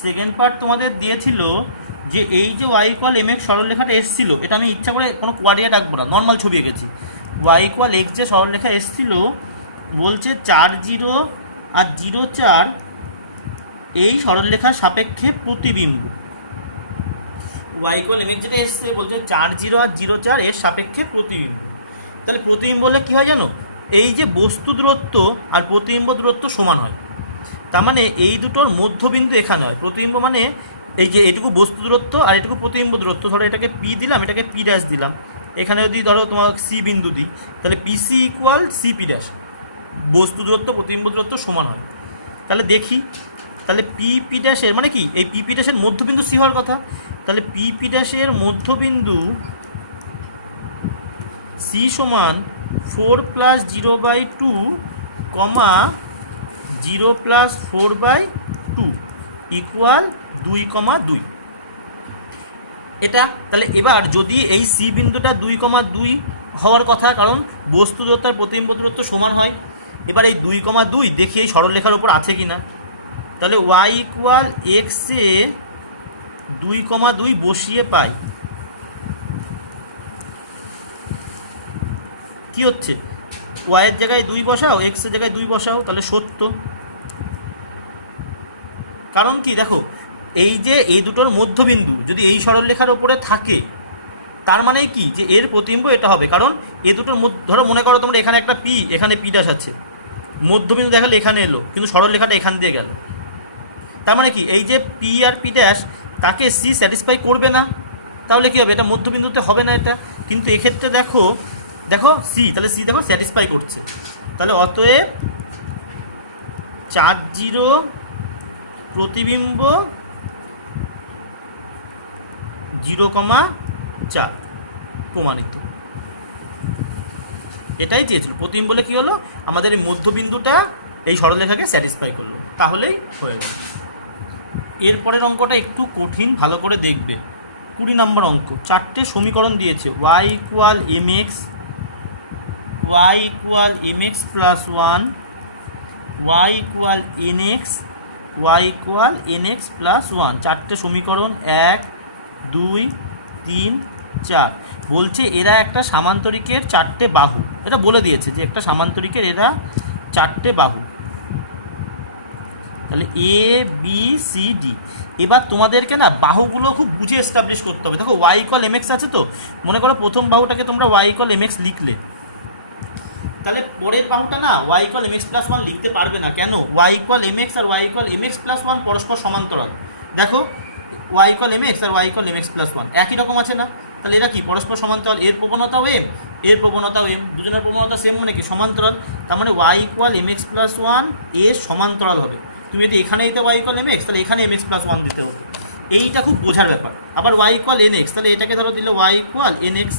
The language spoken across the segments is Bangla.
সেকেন্ড পার্ট তোমাদের দিয়েছিল যে এই যে ওয়াই ইকুয়াল এম এক্স সরলরেখাটা এসেছিল, এটা আমি ইচ্ছা করে কোনো কোয়ার্ডিনেট রাখবো না, নর্মাল ছবি এঁকেছি। ওয়াই ইকুয়াল এক্স যে সরলরেখা এসেছিল, বলছে 4 0 আর 0 4 এই সরলরেখার সাপেক্ষে প্রতিবিম্ব। ওয়াই ইকুয়াল এম এক্স যেটা এসছে বলছে 4 0 আর 0 4 এর সাপেক্ষে প্রতিবিম্ব। তাহলে প্রতিবিম্ব বললে কী হয় জানো, এই যে বস্তু দূরত্ব আর প্রতিবিম্ব দূরত্ব সমান হয়, তার মানে এই দুটোর মধ্যবিন্দু এখানে হয়। প্রতিবিম্ব মানে এই যে এটুকু বস্তু দূরত্ব আর এটুকু প্রতিবিম্ব দূরত্ব, ধরো এটাকে পি দিলাম, এটাকে পি ড্যাশ দিলাম, এখানে যদি ধরো তোমার সি বিন্দু দিই, তাহলে পিসি ইকুয়াল সিপি ড্যাশ, বস্তু দূরত্ব প্রতিবিম্ব দূরত্ব সমান হয়। তাহলে দেখি, তাহলে পিপি ড্যাশের মানে কি, এই পিপি ড্যাশের মধ্যবিন্দু সি হওয়ার কথা, তাহলে পিপি ড্যাশের মধ্যবিন্দু সি সমান 4 + 0/2, 0 + 4/2 ইকুয়াল 2,2। এটা তাহলে এবার যদি এই সি বিন্দুটা 2,2 হওয়ার কথা, কারণ বস্তু দূরত্ব আর প্রতিবিম্ব দূরত্ব সমান হয়, এবার এই 2,2 দেখি এই সরলরেখার উপর আছে কি না। তাহলে ওয়াই ইকুয়াল এক্সে 2,2 বসিয়ে পাই, কি হচ্ছে, ওয়াইয়ের জায়গায় 2 বসাও, এক্সের জায়গায় 2 বসাও, তাহলে সত্য। কারণ কি দেখো, এই যে এই দুটোর মধ্যবিন্দু যদি এই সরলরেখার ওপরে থাকে, তার মানে কি যে এর প্রতিবিম্ব এটা হবে, কারণ এ দুটোর ধরো মনে করো তোমরা এখানে একটা পি, এখানে পি ড্যাশ আছে, মধ্যবিন্দু দেখালে এখানে এলো, কিন্তু সরলরেখাটা এখান দিয়ে গেল, তার মানে কি এই যে পি আর পি ড্যাশ তাকে সি স্যাটিসফাই করবে না, তাহলে কি হবে, এটা মধ্যবিন্দুতে হবে না এটা। কিন্তু এক্ষেত্রে দেখো দেখো সি, তাহলে সি দেখো স্যাটিসফাই করছে, তাহলে অতএব 4 0 প্রতিবিম্ব 0,4 প্রমাণিত। এটাই চেয়েছিল, প্রতিবিম্ব বলে কী হলো, আমাদের এই মধ্যবিন্দুটা এই সরলরেখাকে স্যাটিসফাই করলো, তাহলেই হয়ে গেল। এরপরের অঙ্কটা একটু কঠিন, ভালো করে দেখবে। 20 নম্বর অঙ্ক, 4টে সমীকরণ দিয়েছে, Y equal M X, Y equal M x plus 1, Y equal N X, Y equal N X plus 1, 4টে সমীকরণ, 1 2 3 4। বলছে এরা একটা সামান্তরিকের 4টে বাহু, এটা বলে দিয়েছে যে একটা সামান্তরিকের এরা 4টে বাহু। তাহলে এ বি সি ডি। এবার তোমাদেরকে না বাহুগুলো খুব বুঝে এস্টাবলিশ করতে হবে। দেখো ওয়াই ইকুয়াল এম এক্স আছে, তো মনে করো প্রথম বাহুটাকে তোমরা ওয়াই ইকুয়াল এম এক্স লিখলে, তাহলে পরের বাহুটা না y equal M x plus 1 লিখতে পারবে না। কেন, ওয়াই ইকুয়াল এম এক্স আর Y equal M x plus 1 পরস্পর সমান্তরাল। দেখো ওয়াই ইকুয়াল এম এক্স আর Y equal M x plus 1 একই রকম আছে না, তাহলে এরা কি পরস্পর সমান্তরাল, এর প্রবণতাও এম, এর প্রবণতাও এম, দুজনের প্রবণতা সেম, মানে কি সমান্তরাল। তার মানে Y equal M x plus 1 এর সমান্তরাল হবে। তুমি যদি এখানে দিতে ওয়াই ইকুয়াল এম এক্স, তাহলে এখানে এম এক্স প্লাস 1 দিতে হবে, এইটা খুব বোঝার ব্যাপার। আবার ওয়াই ইকুয়াল এন এক্স, তাহলে এটাকে ধরো দিলে ওয়াই ইকুয়াল এন এক্স,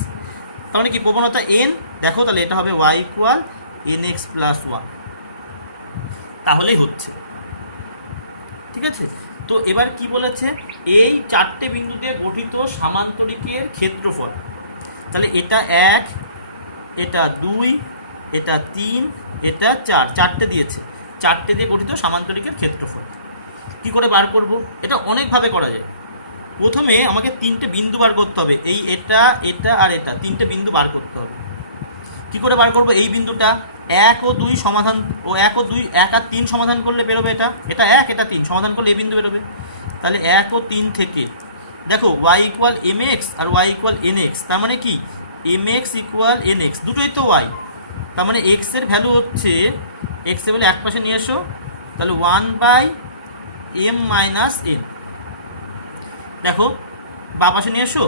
তার মানে কি প্রবণতা এন, দেখো তাহলে এটা হবে Y equal N X plus 1, তাহলেই হচ্ছে। ঠিক আছে, তো এবার কি বলেছে, এই 4টে বিন্দু দিয়ে গঠিত সামান্তরিকের ক্ষেত্রফল, তাহলে এটা 1, এটা 2, এটা 3, এটা 4, 4টে দিয়েছে, 4টে দিয়ে গঠিত সামান্তরিকের ক্ষেত্রফল কি করে বার করব, এটা অনেকভাবে করা যায়। প্রথমে আমাকে 3টে বিন্দু বার করতে হবে, এই এটা এটা আর এটা 3টে বিন্দু বার করতে হবে। কি করে বার করব, এই বিন্দুটা 1 ও 2 সমাধান, ও 1 ও 2, 1 আর 3 সমাধান করলে বেরোবে, এটা এটা 1 এটা 3 সমাধান করলে এই বিন্দু বেরোবে। তাহলে 1 ও 3 থেকে দেখো ওয়াই ইকুয়াল এম এক্স আর ওয়াই ইকুয়াল এন এক্স, তার মানে কি M X equal N X, দুটোই তো ওয়াই, তার মানে এক্সের ভ্যালু হচ্ছে, এক্সের ভ্যালু এক পাশে নিয়ে এসো, তাহলে 1/m - n, দেখো বা পাশে নিয়ে এসো,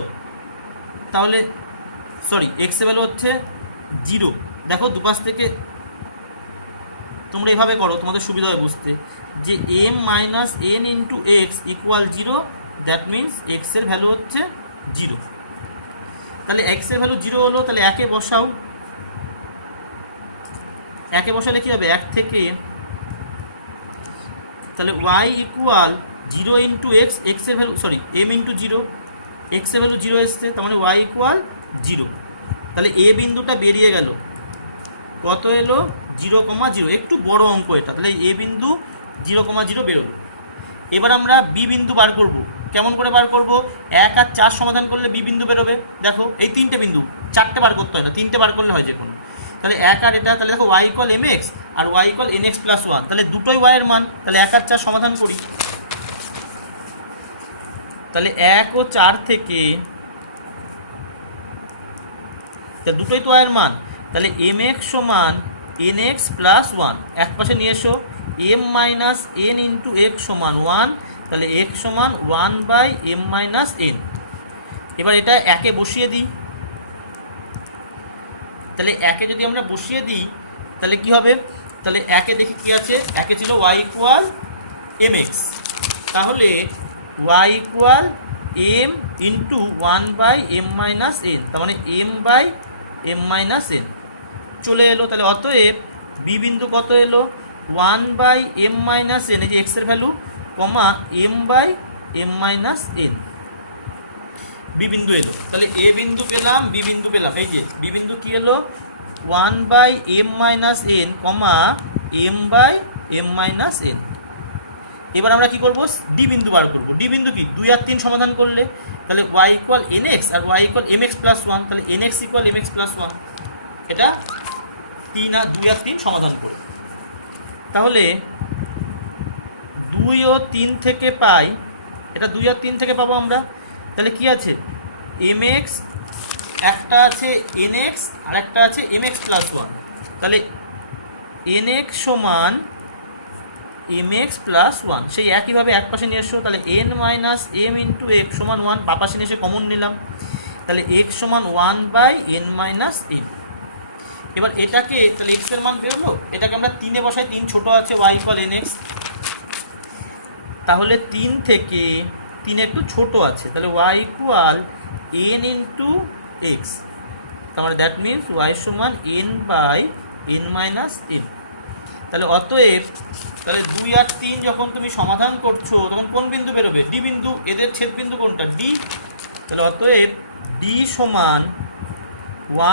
তাহলে সরি এক্সের ভ্যালু হচ্ছে 0, দেখো দুপাশ থেকে তোমরা এভাবে করো, তোমাদের সুবিধা হয় বুঝতে, যে m - n into x equal 0, that means এক্সের ভ্যালু হচ্ছে 0। তাহলে এক্সের ভ্যালু 0 হলো, তাহলে একে বসাও, একে বসালে কী হবে, 1 থেকে, তাহলে ওয়াই ইকুয়াল 0 ইন্টু এক্স, এক্সের ভ্যালু সরি m ইন্টু 0, এক্সের ভ্যালু 0 এসছে, তার মানে ওয়াই ইকুয়াল 0। তাহলে এ বিন্দুটা বেরিয়ে গেল, কত এলো 0,0, একটু বড় অঙ্ক এটা, তাহলে এ বিন্দু 0,0 বেরোলো। এবার আমরা বি বিন্দু বার করব। কেমন করে বার করব? 1 আর 4 সমাধান করলে বি বিন্দু বেরোবে। দেখো এই 3টে বিন্দু, 4টে বার করতে হয় না, 3টে বার করলে হয় যে কোনো। তাহলে 1 আর এটা, তাহলে দেখো y ইকুয়াল mx আর y ইকুয়াল nx প্লাস 1, তাহলে দুটোই y এর মান। তাহলে 1 আর 4 সমাধান করি। তাহলে 1 ও 4 থেকে দুটোই তো y এর মান। তাহলে mx সমান nx প্লাস 1, এক পাশে নিয়ে এসো, m minus n into x সমান 1, তাহলে x সমান 1 বাই m মাইনাস n। এবার এটা একে বসিয়ে দিই। তাহলে একে যদি আমরা বসিয়ে দিই তাহলে কি হবে? তাহলে একে দেখি কি আছে, একে ছিল y ইকুয়াল mx, তাহলে y ইকুয়াল m into 1 by m minus n, তার মানে m by m minus n চলে এলো। তাহলে অতএব বি বিন্দু কত এলো? 1 বাই m মাইনাস n, এই যে x এর value, comma m by m minus n, B বিন্দু এলো। তাহলে এ বিন্দু পেলাম, বি বিন্দু পেলাম। এই যে বি বিন্দু কি এলো? 1 by m minus n, comma m by m minus n। এবার আমরা কি করব? ডি বিন্দু বার করব। ডি বিন্দু কি? 2 আর 3 সমাধান করলে, তাহলে y ইকুয়াল nx আর y ইকুয়াল mx প্লাস 1, তাহলে nx ইকুয়াল mx প্লাস 1। এটা 3 আর 2 আর 3 সমাধান করে, তাহলে 2 ও 3 থেকে পাই, এটা 2 আর 3 থেকে পাবো আমরা। তাহলে কি আছে? mx, একটা আছে nx আর একটা আছে mx প্লাস 1, তাহলে nx সমান mx প্লাস 1, সেই একইভাবে এক পাশে নিয়ে এসো। তাহলে n minus m into x সমান 1, বা পাশে নিয়ে এসে কমন নিলাম, তাহলে x সমান 1 বাই n মাইনাস m। এবার এটাকে, তাহলে x এর মান বেরোলো, এটাকে আমরা 3-এ বসাই, 3 ছোট আছে, y ইকুয়াল nx, তাহলে 3 থেকে 3 একটু ছোট আছে, তাহলে y equal n into x, তাহলে দ্যাট মিনস y সমান n by n minus m। তাহলে অতএব, তাহলে 2 আর 3 যখন তুমি সমাধান করছো তখন কোন বিন্দু বেরোবে? ডি বিন্দু। এদের ছেদ বিন্দু কোনটা? ডি। তাহলে অতএব ডি সমান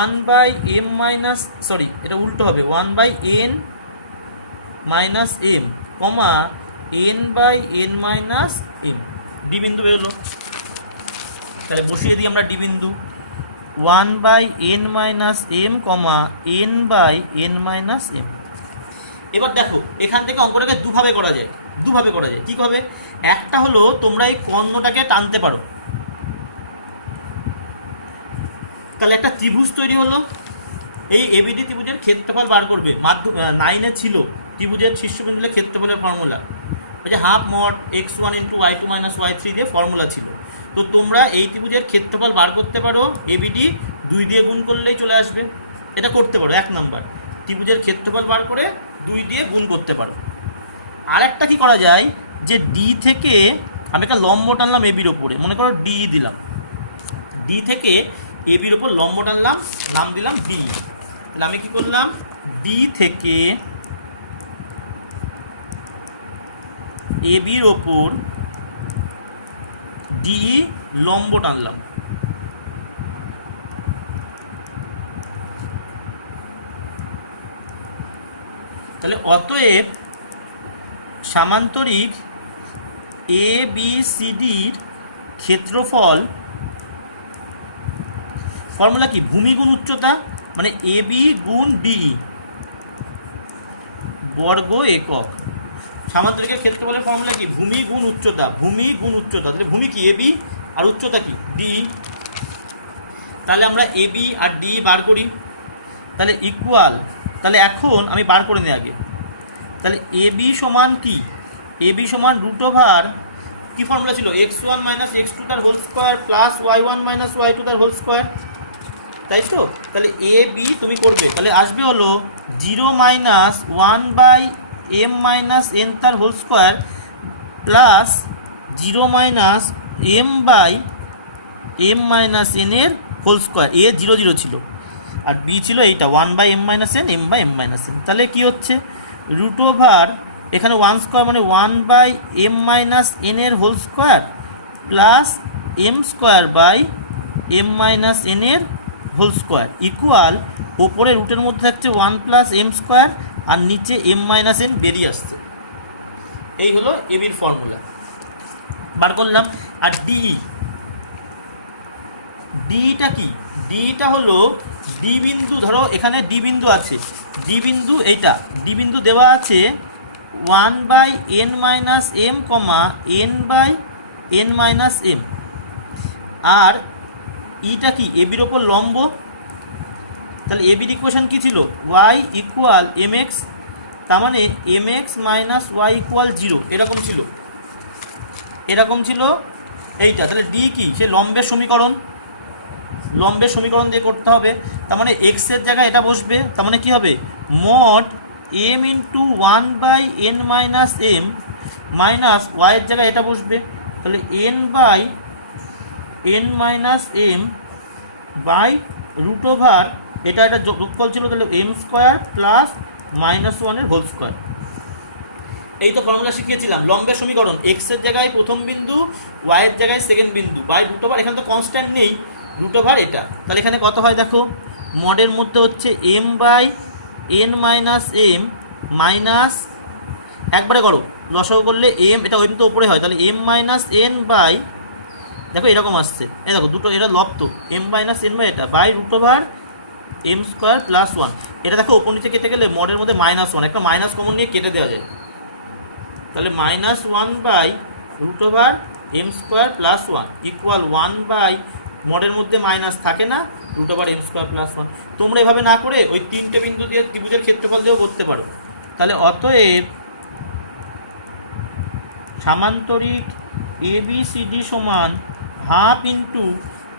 1 বাই m মাইনাস, সরি এটা উল্টো হবে, 1 by n minus m, comma n by n minus m, D বিন্দু বেরোলো। তাহলে বসিয়ে দিই আমরা ডি বিন্দু, 1 by n minus m, comma n by n minus m। এবার দেখো এখান থেকে অঙ্কটাকে দুভাবে করা যায়, দুভাবে করা যায়। কী হবে? একটা হলো তোমরা এই কর্ণটাকে টানতে পারো, তাহলে একটা ত্রিভুজ তৈরি হলো। এই এবিডি ত্রিভুজের ক্ষেত্রফল বার করবে। 9-এ ছিল ত্রিভুজের শীর্ষবিন্দুর ক্ষেত্রফলের ফর্মুলা, ওই যে half mod x1 into y2 minus y3 দিয়ে ফর্মুলা ছিল। তো তোমরা এই ত্রিভুজের ক্ষেত্রফল বার করতে পারো, এবিডি 2 দিয়ে গুণ করলেই চলে আসবে। এটা করতে পারো 1 নাম্বার, ত্রিভুজের ক্ষেত্রফল বার করে 2 দিয়ে গুণ করতে পারো। আর একটা কী করা যায়, যে ডি থেকে আমি একটা লম্ব টানলাম এবির ওপরে, মনে করো ডি দিলাম, ডি থেকে এবির ওপর লম্ব টানলাম, নাম দিলাম ডি। তাহলে আমি কি করলাম? ডি থেকে এবির ওপর ডি লম্ব টানলাম। তাহলে অতএব সামান্তরিক এ বি সি ডির ক্ষেত্রফল, ফর্মুলা কি? ভূমি গুণ উচ্চতা, মানে এ বি গুণ ডিই বর্গ একক। সামান্তরিকের ক্ষেত্রফলের ফর্মুলা কি? ভূমি গুণ উচ্চতা, ভূমি গুণ উচ্চতা। তাহলে ভূমি কি? এবি, আর উচ্চতা কি? ডিই। তাহলে আমরা এবি আর ডিই বার করি, তাহলে ইকুয়াল, তাহলে এখন আমি বার করে নিই আগে। তাহলে এবি সমান কি? এবি সমান রুট ওভার, কি ফর্মুলা ছিল? x1 মাইনাস x2 তার whole square plus y1 minus y2 তার হোল স্কোয়ার, তাই তো? তাহলে এ বি তুমি করবে, তাহলে আসবে হলো 0 minus 1 by m minus n তার whole square plus 0 minus m by m minus n এর হোল স্কোয়ার। এ 0 0 ছিল আর বি ছিল এইটা 1 by m minus n, m by m minus n। তাহলে কী হচ্ছে? রুট ওভার, এখানে 1 স্কোয়ার মানে 1 বাই m মাইনাস n এর whole square plus m square by m minus n এর হোল স্কোয়ার ইকুয়াল, ওপরে রুটের মধ্যে থাকছে 1 প্লাস m স্কোয়ার আর নিচে m মাইনাস n বেরিয়ে আসছে। এই হলো এবির ফর্মুলা। বার করলাম। আর ডিটা কি, ডিটা হলো ডি বিন্দু, ধরো এখানে ডি বিন্দু আছে, ডি বিন্দু এইটা ডি বিন্দু দেওয়া আছে 1/n-m, n/n-m। আর ইটা কি এবির ওপর লম্ব, তাহলে এবির ইকুয়েশন কি ছিল, y ইকুয়াল mx, তার মানে mx মাইনাস y ইকুয়াল 0, এরকম ছিল এইটা। তাহলে ডি কি, সে লম্বের সমীকরণ দিয়ে করতে হবে। তার মানে এক্সের জায়গায় এটা বসবে, তার মানে কি হবে, mod m into 1/n-m minus ওয়াইয়ের জায়গায় এটা বসবে, তাহলে n/n-m বাই রুট ওভার এটা যোগফল ছিল, তাহলে m square plus -1 whole square. এই তো ফর্মুলা শিখিয়েছিলাম, লম্বের সমীকরণ, এক্স এর জায়গায় প্রথম বিন্দু, ওয়াই এর জায়গায় সেকেন্ড বিন্দু, বাই রুট ওভার, এখানে তো কনস্ট্যান্ট নেই, রুট ওভার এটা। তাহলে এখানে কত হয় দেখো, মডের মধ্যে হচ্ছে m/n-m মাইনাস, একবারে করো লসাগু করলে m, এটা ওই তো উপরে হয়, তাহলে m-n বাই, দেখো এরকম আসছে, এই দেখো দুটো এটা লব, তো m-n বাই এটা by root over m square plus 1। এটা দেখো ওপর নিচে কেটে গেলে মডের মধ্যে -1, একটা মাইনাস কমন নিয়ে কেটে দেওয়া যায়, তাহলে -1 by root over m square plus 1 equal 1 by, মডের মধ্যে মাইনাস থাকে না, root over m square plus 1। তোমরা এভাবে না করে ওই তিনটে বিন্দু দিয়ে ত্রিভুজের ক্ষেত্রফল দিয়েও করতে পারো। তাহলে অতএব সামান্তরিক ABCD সমান হাফ ইন্টু,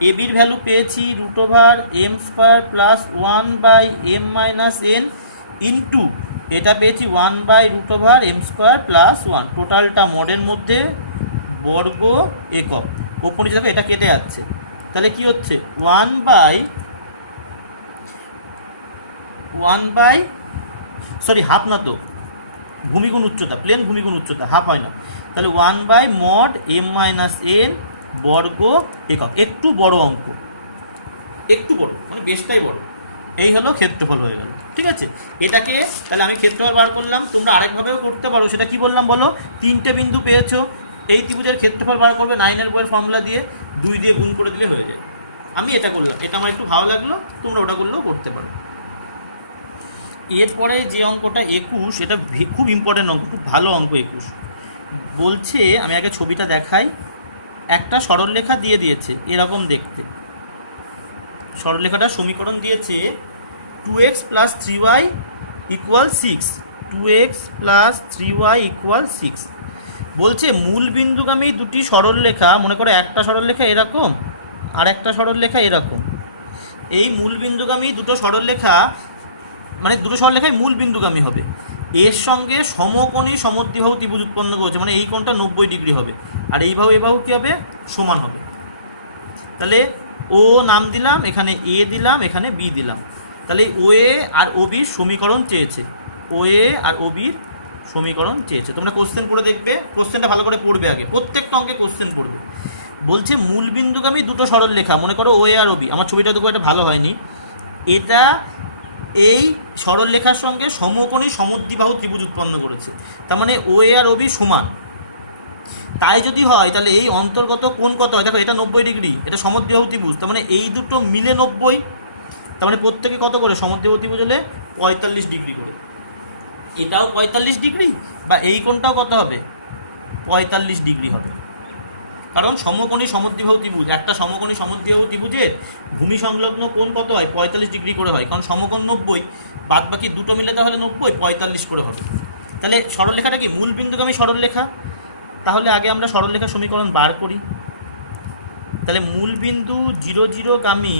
এবির ভ্যালু পেয়েছি root over m square plus 1/m-n into এটা পেয়েছি 1 by root over m square plus 1, টোটালটা মডের মধ্যে বর্গ একক, ওপর নিচে দেখো এটা কেটে যাচ্ছে, তাহলে কি হচ্ছে 1 বাই সরি হাফ না তো, ভূমিগুণ উচ্চতা, প্লেন ভূমিগুণ উচ্চতা, হাফ হয় না, তাহলে 1 বাই মড m-n বর্গ একক, একটু বড় অঙ্ক, একটু বড় মানে বেশটাই বড়। এই হলো ক্ষেত্রফল হয়ে গেল, ঠিক আছে। এটাকে তাহলে আমি ক্ষেত্রফল বার করলাম, তোমরা আরেকভাবেও করতে পারো, সেটা কি বললাম বলো, তিনটে বিন্দু পেয়েছো, এই ত্রিভুজের ক্ষেত্রফল বার করবে 9-এর বইয়ের ফর্মুলা দিয়ে, 2 দিয়ে গুণ করে দিলে হয়ে যায়। আমি এটা করলাম, এটা আমার একটু ভালো লাগলো, তোমরা ওটা করলেও করতে পারো। এরপরে যে অঙ্কটা 21, এটা খুব ইম্পর্টেন্ট অঙ্ক, খুব ভালো অঙ্ক 21। বলছে, আমি আগে ছবিটা দেখাই, একটা সরলরেখা দিয়ে দিয়েছে এরকম দেখতে, সরলরেখাটার সমীকরণ দিয়েছে 2x + 3y = 6, 2x + 3y = 6। বলছে মূল বিন্দুগামী দুটি সরলরেখা, মনে করো একটা সরলরেখা এরকম আর একটা সরলরেখা এরকম, এই মূল বিন্দুগামী দুটো সরলরেখা, মানে দুটো সরলরেখাই মূল বিন্দুগামী হবে, এর সঙ্গে সমকোণী সমদ্বিবাহু ত্রিভুজ উৎপন্ন করেছে, মানে এই কোণটা 90 ডিগ্রি হবে, আর এই বাহু কী হবে, সমান হবে। তাহলে ও নাম দিলাম, এখানে এ দিলাম, এখানে বি দিলাম, তাহলে ও এ আর ও বির সমীকরণ চেয়েছে, ও এ আর ও বির সমীকরণ চেয়েছে। তোমরা কোশ্চেন পড়ে দেখবে, কোশ্চেনটা ভালো করে পড়বে আগে, প্রত্যেকটা অঙ্কে কোশ্চেন পড়বে। বলছে মূল বিন্দুগামী দুটো সরলরেখা, মনে করো ও এ আর ও বি, আমার ছবিটা তো খুব একটা ভালো হয়নি, এটা এই সরলরেখার সঙ্গে সমকোণী সমদ্বিবাহু ত্রিভুজ উৎপন্ন করেছে, তার মানে ও এ আর ও বি সমান। তাই যদি হয় তাহলে এই অন্তর্গত কোণ কত হয়, দেখো এটা 90 ডিগ্রি, এটা সমদ্বিবাহু ত্রিভুজ, তার মানে এই দুটো মিলে 90, তার মানে প্রত্যেকে কত করে, সমদ্বিবাহু ত্রিভুজ হলে 45 ডিগ্রি করে, এটাও 45 ডিগ্রি, বা এই কোণটাও কত হবে, 45 ডিগ্রি হবে, কারণ সমকোণী সমদ্বিবাহু ত্রিভুজ, একটা সমকোণী সমদ্বিবাহু ত্রিভুজের ভূমি সংলগ্ন কোণ কত হয়, 45 ডিগ্রি করে হয়, কারণ সমকোণ 90, বাদ বাকি দুটো মিলে তাহলে 90, 45 করে হবে। তাহলে সরলরেখাটা কি মূল বিন্দুগামী সরলরেখা, তাহলে আগে আমরা সরলরেখার সমীকরণ বার করি। তাহলে মূল বিন্দু 0, 0 গামী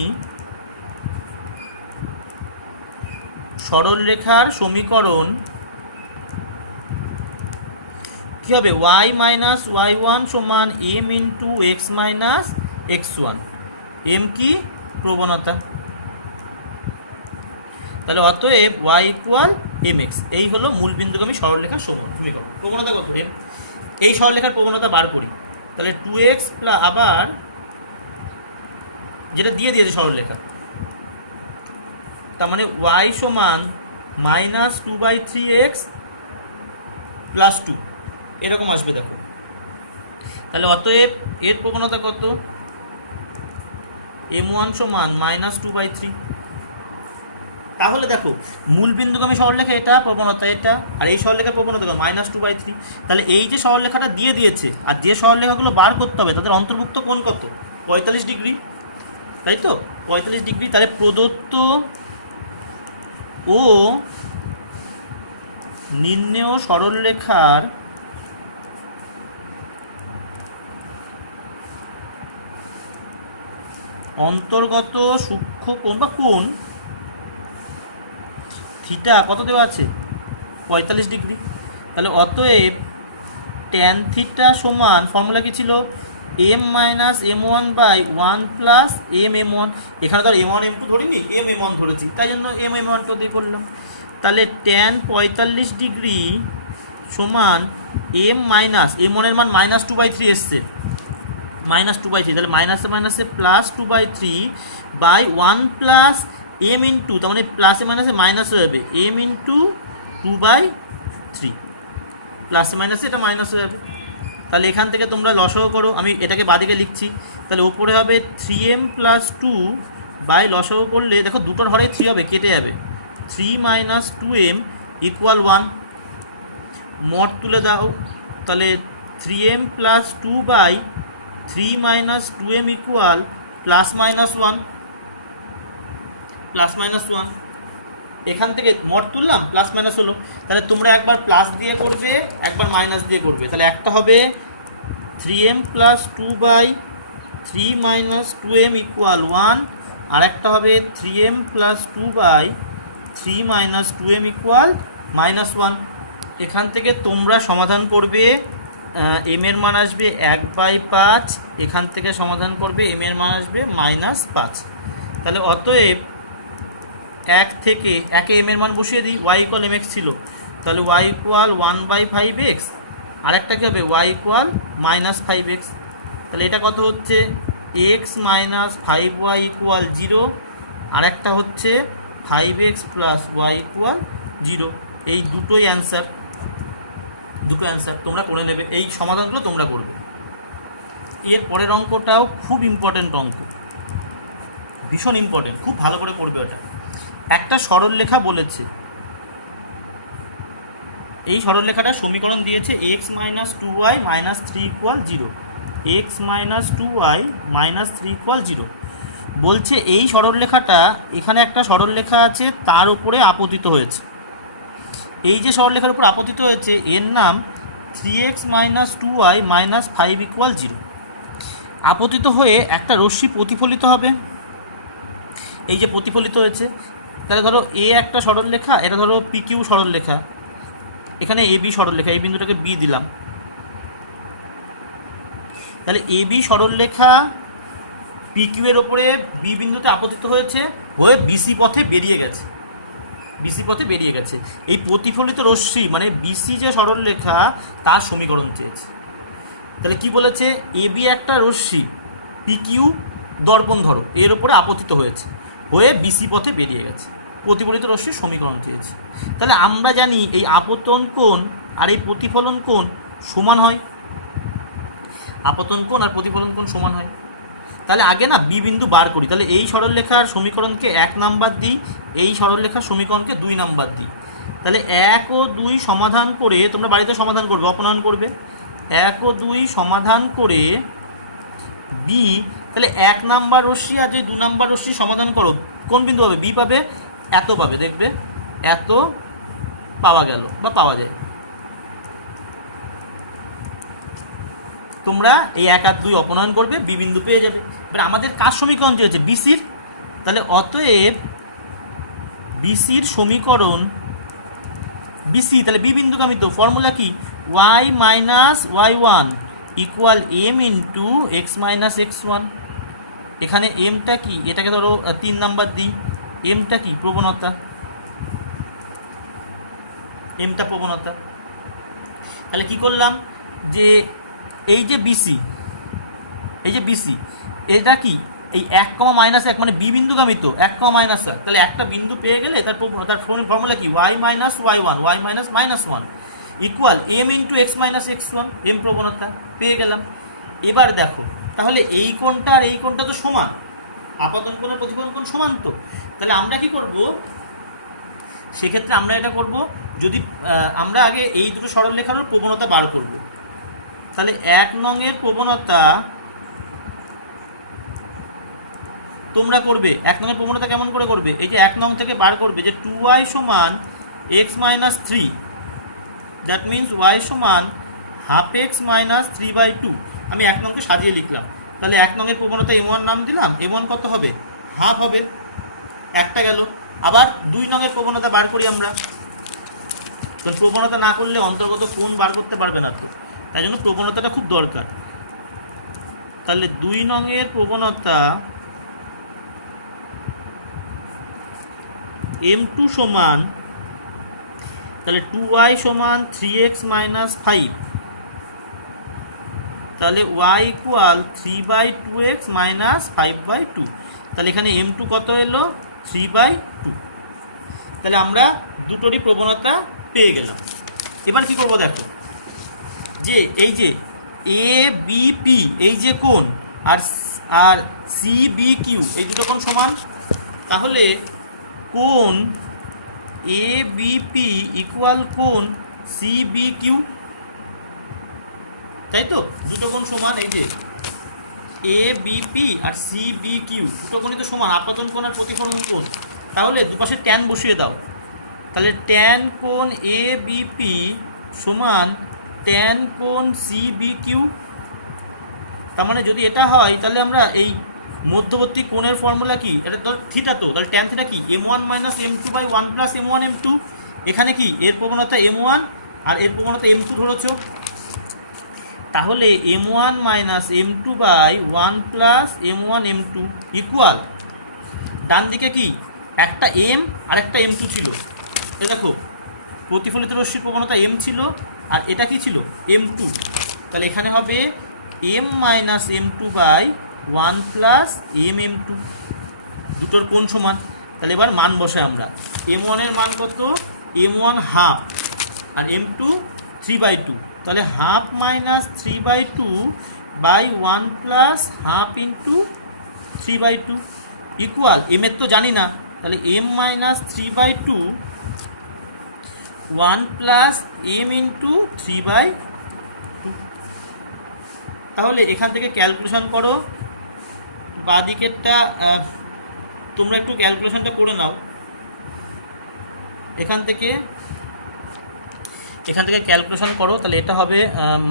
সরলরেখার সমীকরণ কী হবে, y - y1 সমান m into x - x1, m কি প্রবণতা, তাহলে অতএব y = mx, এই হলো মূল বিন্দুগামী সরলরেখার সমীকরণ। প্রবণতা কত, m, এই সরলরেখার প্রবণতা বার করি, তাহলে 2x আবার যেটা দিয়ে দিয়েছে সরলরেখা, তার মানে y সমান -2/3x + 2, এরকম আসবে দেখো। তাহলে অতএব এর প্রবণতা কত, m1 সমান -2/3। তাহলে দেখো মূল বিন্দুগামী সরলরেখা এটা, প্রবণতা এটা, আর এই সরলরেখার প্রবণতা -2/3। তাহলে এই যে সরলরেখাটা দিয়ে দিয়েছে আর যে সরলরেখাগুলো বার করতে হবে তাদের অন্তর্ভুক্ত কোণ কত, 45 ডিগ্রি, তাই তো 45 ডিগ্রি। তাহলে প্রদত্ত ও নির্ণেয় সরলরেখার অন্তর্গত সূক্ষ্ম কোণ বা কোণ থিটা কত দেওয়া আছে, 45 ডিগ্রি। তাহলে অতএব ট্যান থিটা সমান, ফর্মুলা কি ছিল, m-m1/1 প্লাস m(m1), এখানে তো আর m1 m2 ধরিনি, m(m1) ধরেছি, তাই জন্য m(m1) তো দিয়ে করলাম। তাহলে ট্যান 45 ডিগ্রি সমান m-m1 এর মান -2/3 এসছে, -2/3, তাহলে মাইনাসে মাইনাসে +2/3/1 প্লাস m ইন্টু, তার মানে প্লাসে মাইনাসে মাইনাস হয়ে যাবে m ইন্টু 2/3, প্লাসে মাইনাসে এটা মাইনাস হয়ে যাবে। তাহলে এখান থেকে তোমরা লসাগু করো, আমি এটাকে বাদিকে লিখছি। তাহলে উপরে হবে 3m + 2 বাই লসাগু করলে দেখো দুটোর হরে 3 হবে, কেটে যাবে, 3 - 2m = 1। মড তুলে দাও, তাহলে 3m + 2/3 - 2m = +-1, +-1। এখান থেকে মড তুললাম, প্লাস মাইনাস হলো। তাহলে তোমরা একবার প্লাস দিয়ে করবে, একবার মাইনাস দিয়ে করবে। তাহলে একটা হবে 3m + 2/3 - 2m = 1, আর একটা হবে 3m + 2/3 - 2m = -1। এখান থেকে তোমরা সমাধান করবে, m এর মান আসবে 1/5, এখান থেকে সমাধান করবে m এর মান আসবে -5। তাহলে অতএব 1 থেকে একে m এর মান বসিয়ে দিই, y = mx ছিল, তাহলে y = 1/5x, আরেকটা কী হবে, y = -5x। তাহলে এটা কত হচ্ছে, x - 5y = 0, আরেকটা হচ্ছে 5x + y = 0। এই দুটোই অ্যান্সার, তোমরা করে নেবে, এই সমাধানগুলো তোমরা করবে। এর পরের অঙ্কটাও খুব ইম্পর্টেন্ট অঙ্ক, ভীষণ ইম্পর্টেন্ট, খুব ভালো করে করবে ওটা। একটা সরলরেখা বলেছে, এই সরলরেখাটার সমীকরণ দিয়েছে x - 2y - 3 = 0, x - 2y - 3 = 0। বলছে এই সরলরেখাটা, এখানে একটা সরলরেখা আছে, তার উপরে আপতিত হয়েছে। এই যে সরলরেখার উপর আপতিত হয়েছে এর নাম 3x - 2y - 5 = 0। আপতিত হয়ে একটা রশ্মি প্রতিফলিত হবে, এই যে প্রতিফলিত হয়েছে। তাহলে ধরো এ একটা সরলরেখা, এটা ধরো PQ সরলরেখা, এখানে AB সরলরেখা, এই বিন্দুটাকে B দিলাম। তাহলে AB সরলরেখা PQ এর ওপরে B বিন্দুতে আপতিত হয়েছে, হয়ে BC পথে বেরিয়ে গেছে। এই প্রতিফলিত রশ্মি মানে BC যে সরলরেখা তার সমীকরণ চেয়েছে। তাহলে কি বলেছে, AB একটা রশ্মি PQ দর্পণ ধরো এর ওপরে আপতিত হয়েছে, হয়ে BC পথে বেরিয়ে গেছে, প্রতিফলিত রশ্মির সমীকরণ চেয়েছে। তাহলে আমরা জানি এই আপতন কোণ আর এই প্রতিফলন কোণ সমান হয়, আপতন কোণ আর প্রতিফলন কোণ সমান হয়। তাহলে আগে না বি বিন্দু বার করি। তাহলে এই সরলরেখার সমীকরণকে 1 নাম্বার দিই, এই সরলরেখার সমীকরণকে 2 নাম্বার দিই। তাহলে 1 ও 2 সমাধান করে, তোমরা বাড়িতে সমাধান করবে, অপনয়ন করবে, 1 ও 2 সমাধান করে বি, তাহলে 1 নাম্বার রশ্মি আর যে 2 নাম্বার রশ্মি সমাধান করো, কোন বিন্দু পাবে, বি পাবে, এত পাবে, দেখবে এত পাওয়া গেল বা পাওয়া যায়। তোমরা এই 1 আর 2 অপনয়ন করবে, বি বিন্দু পেয়ে যাবে। এবার আমাদের কার সমীকরণ চেয়েছে, বিসির। তাহলে অতএব বিসির সমীকরণ, বিসি তাহলে বি বিন্দুগামী, তো ফর্মুলা কি, y - y1 = m × x - x1। এখানে এমটা কি, এটাকে ধরো 3 নাম্বার দিই, এমটা কি, প্রবণতা, এমটা প্রবণতা। তাহলে কি করলাম, যে এই যে বিসি, এটা কি, এই 1, -1 মানে বি বিন্দুগামী, তো 1, -1, তাহলে একটা বিন্দু পেয়ে গেলে তার ফর্মুলা কি, y - y1 y - -1 = m × x - x1, M প্রবণতা পেয়ে গেলাম। এবার দেখো তাহলে এই কোণটা আর এই কোণটা তো সমান, আপাতন কোণের প্রতিফলন কোণ সমান তো, তাহলে আমরা কি করব, সেক্ষেত্রে আমরা এটা করব, যদি আমরা আগে এই দুটো সরলরেখার প্রবণতা বার করব, তাহলে 1 নংয়ের প্রবণতা তোমরা করবে। 1 নংয়ের প্রবণতা কেমন করে করবে, এই যে 1 নং থেকে বার করবে যে 2y সমান x minus 3, that means y সমান হাফ এক্স মাইনাস 3/2। আমি 1 নংকে সাজিয়ে লিখলাম, তাহলে 1 নংয়ের প্রবণতা m1 নাম দিলাম, m1 কত হবে, হাফ হবে, একটা গেল। আবার 2 নংয়ের প্রবণতা বার করি আমরা, তো প্রবণতা না করলে অন্তর্গত কোণ বার করতে পারবে না, তো তাই জন্য প্রবণতাটা খুব দরকার। তাহলে 2 নংয়ের প্রবণতা m2 সমান, তাহলে 2y সমান 3x মাইনাস 5, তাহলে y ইকুয়াল 3/2x মাইনাস 5/2, তাহলে এখানে m2 কত এলো 3/2। তাহলে আমরা দুটোরই প্রবণতা পেয়ে গেলাম। এবার কি করব দেখো, যে এই যে এ বি পি এই যে কোণ আর আর সি বি কিউ এই দুটো কোণ সমান, তাহলে কোণ এ বি পি ইকুয়াল কোণ সি বি কিউ, তাই তো, দুটো কোণ সমান, এই যে A B P R C B Q দুটো কোণই তো সমান, আপাতন কোণ আর প্রতিফলন কোণ। তাহলে দুপাশে ট্যান বসিয়ে দাও, তাহলে ট্যান কোণ এ বি পি সমান ট্যান কোণ সি বি কিউ। তার মানে যদি এটা হয় তাহলে আমরা এই মধ্যবর্তী কোণের ফর্মুলা কি, এটা তো থিটা, তো তাহলে ট্যান থিটা কি m1 minus m2 by 1 plus m1 m2। এখানে কি এর প্রবণতা m1 আর এর প্রবণতা m2 ধরেছ, তাহলে m1 minus m2 by 1 plus m1 m2 equal, ডান দিকে কি একটা m আর একটা m2 ছিল, এটা দেখো প্রতিফলিত রশ্মির প্রবণতা m ছিল আর এটা কি ছিল m2, তাহলে এখানে হবে m minus m2 by 1 plus m2, দুটোর কোণ সমান। তাহলে এবার মান বসে আমরা, m1 এর মান কত, m1 হাফ আর m2 3/2, তাহলে half minus 3/2 by 1 plus half into 3/2 equal, m এর তো জানি না, তাহলে m minus 3/2 1 plus m into 3/2। তাহলে এখান থেকে ক্যালকুলেশন করো, বাঁ দিকেরটা তোমরা একটু ক্যালকুলেশনটা করে নাও, এখান থেকে ক্যালকুলেশন করো, তাহলে এটা হবে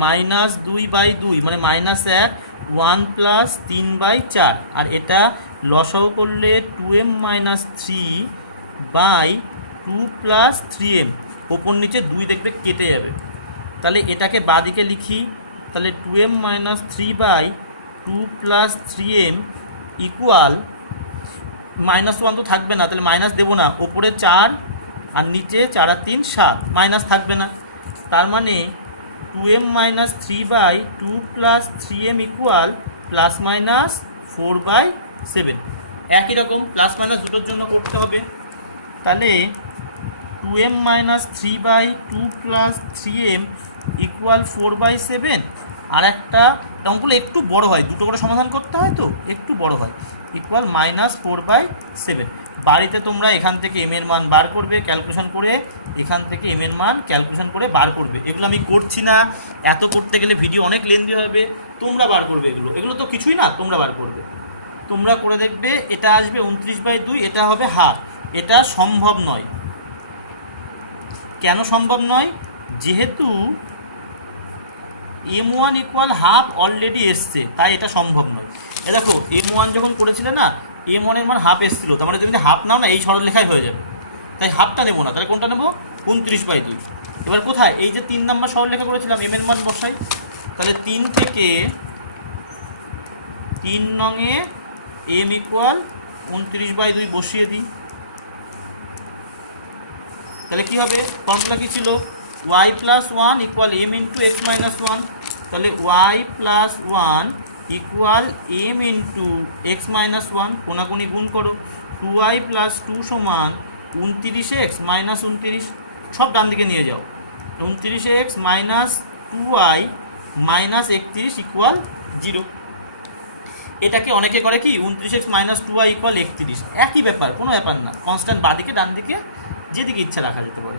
মাইনাস 2/2 মানে মাইনাস 1, 1 প্লাস 3/4, আর এটা লসাগু করলে 2m মাইনাস 3/2 প্লাস 3m, ওপর নিচে 2 দেখবে কেটে যাবে, তাহলে এটাকে বাঁদিকে লিখি, তাহলে 2m minus 3/2 plus 3m equal, minus 1 তো থাকবে না, তাহলে মাইনাস দেবো না, ওপরে 4 আর নিচে 4 আর 3 7, মাইনাস থাকবে না, তার মানে 2m minus 3/2 plus 3m equal plus minus 4/7। একই রকম প্লাস মাইনাস দুটোর জন্য করতে হবে, তাহলে 2m minus 3/2 plus 3m equal 4/7, আর একটা অঙ্কগুলো একটু বড় হয়, দুটো করে সমাধান করতে হয় তো একটু বড় হয়, ইকুয়াল মাইনাস 4/7। বাড়িতে তোমরা এখান থেকে m এর মান বার করবে ক্যালকুলেশন করে, এখান থেকে m এর মান ক্যালকুলেশন করে বার করবে। এগুলো আমি করছি না, এত করতে গেলে ভিডিও অনেক লেন্দি হবে, তোমরা বার করবে, এগুলো তো কিছুই না, তোমরা বার করবে, তোমরা করে দেখবে, এটা আসবে 29/2, এটা হবে হাফ, এটা সম্ভব নয়। কেন সম্ভব নয়, যেহেতু m1 ইকুয়াল হাফ অলরেডি এসছে, তাই এটা সম্ভব নয়। এ দেখো m1 যখন করেছিলে না, m1 এর মান হাফ এসেছিল, তার মানে তুমি যদি হাফ নাও না এই সরলরেখায় হয়ে যাবে, তাই হাফটা নেবো না, তাহলে কোনটা নেবো 29/2। এবার কোথায়, এই যে 3 নম্বর সরলরেখা করেছিলাম m এর মান বসাই, তাহলে 3 থেকে 3 নংয়ে m ইকুয়াল 29/2 বসিয়ে দিই, তাহলে কি হবে, ফর্মুলা কি ছিল, y plus 1 equal m into x minus 1, তাহলে y plus 1 equal m into x minus 1, কোনাকুনি গুণ করো, 2y প্লাস 2 সমান 29x মাইনাস 29, সব ডান দিকে নিয়ে যাও, 29x minus 2y minus 31 equal zero. এটাকে অনেকে করে কি 29x মাইনাস 2y ইকুয়াল 31, একই ব্যাপার, কোনো ব্যাপার না, কনস্ট্যান্ট বাদিকে ডান দিকে যেদিকে ইচ্ছা রাখা যেতে পারে।